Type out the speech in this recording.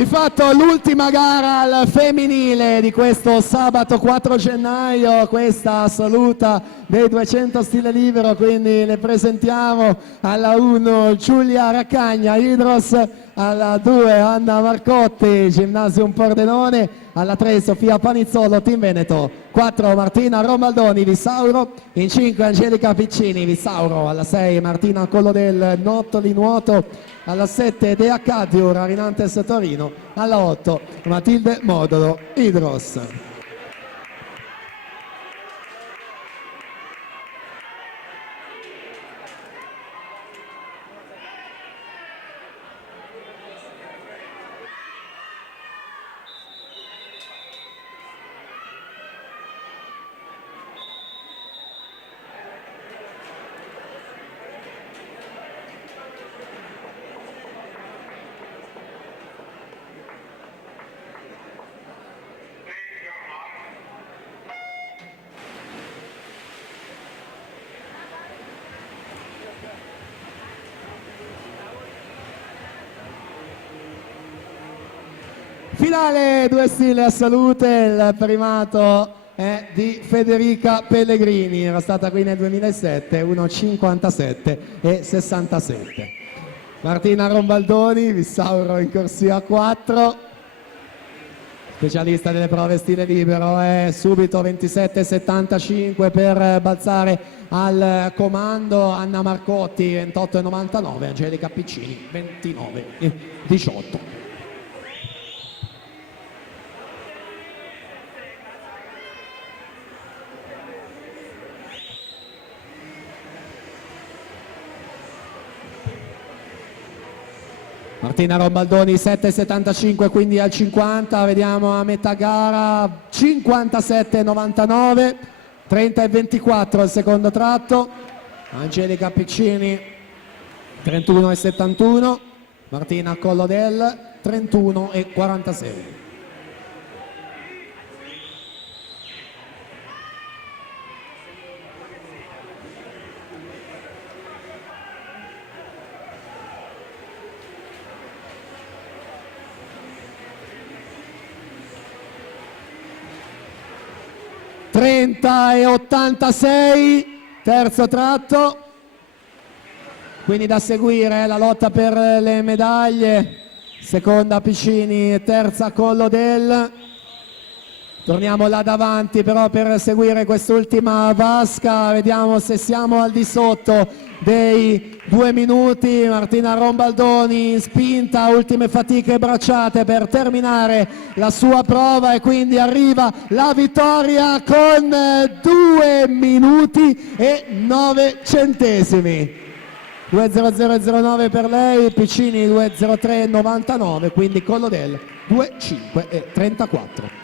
Di fatto l'ultima gara al femminile di questo sabato 4 gennaio, questa assoluta dei 200 stile libero, quindi le presentiamo alla 1 Giulia Raccagna, Idros, alla 2 Anna Marcotti, Gymnasium Pordenone, alla 3 Sofia Panizzolo, Team Veneto, 4 Martina Romaldoni, Vissauro, in 5 Angelica Piccini, Vissauro, alla 6 Martina Collodel, Nottoli Nuoto, alla 7 Dea Cadiur, Arinantes Torino, alla 8 Matilde Modolo, Idros. Finale 2 stile a salute, il primato è di Federica Pellegrini, era stata qui nel 2007, 1,57 e 67. Martina Rombaldoni, Vissauro in corsia 4, specialista delle prove stile libero, è subito 27,75 per balzare al comando. Anna Marcotti 28,99, Angelica Piccini 29,18. Martina Rombaldoni 7,75, quindi al 50, vediamo a metà gara 57,99, 30,24 al secondo tratto, Angelica Piccini 31,71, Martina Collodel 31,46. E 86, terzo tratto, quindi da seguire la lotta per le medaglie, seconda Piccini, terza Collodel. Torniamo là davanti però per seguire quest'ultima vasca, vediamo se siamo al di sotto dei 2 minuti. Martina Rombaldoni in spinta, ultime fatiche bracciate per terminare la sua prova e quindi arriva la vittoria con 2 minuti e 9 centesimi. 2.0009 per lei, Piccini 2.03,99, quindi Collodel 2.5 e 34.